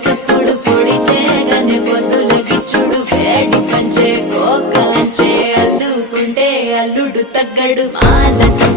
పసప్పుడు పొడి చేయగానే పొద్దులకిచ్చుడు వేడి పంచే కోకలంచే అల్లుకుంటే అల్లుడు తగ్గడు మాలటు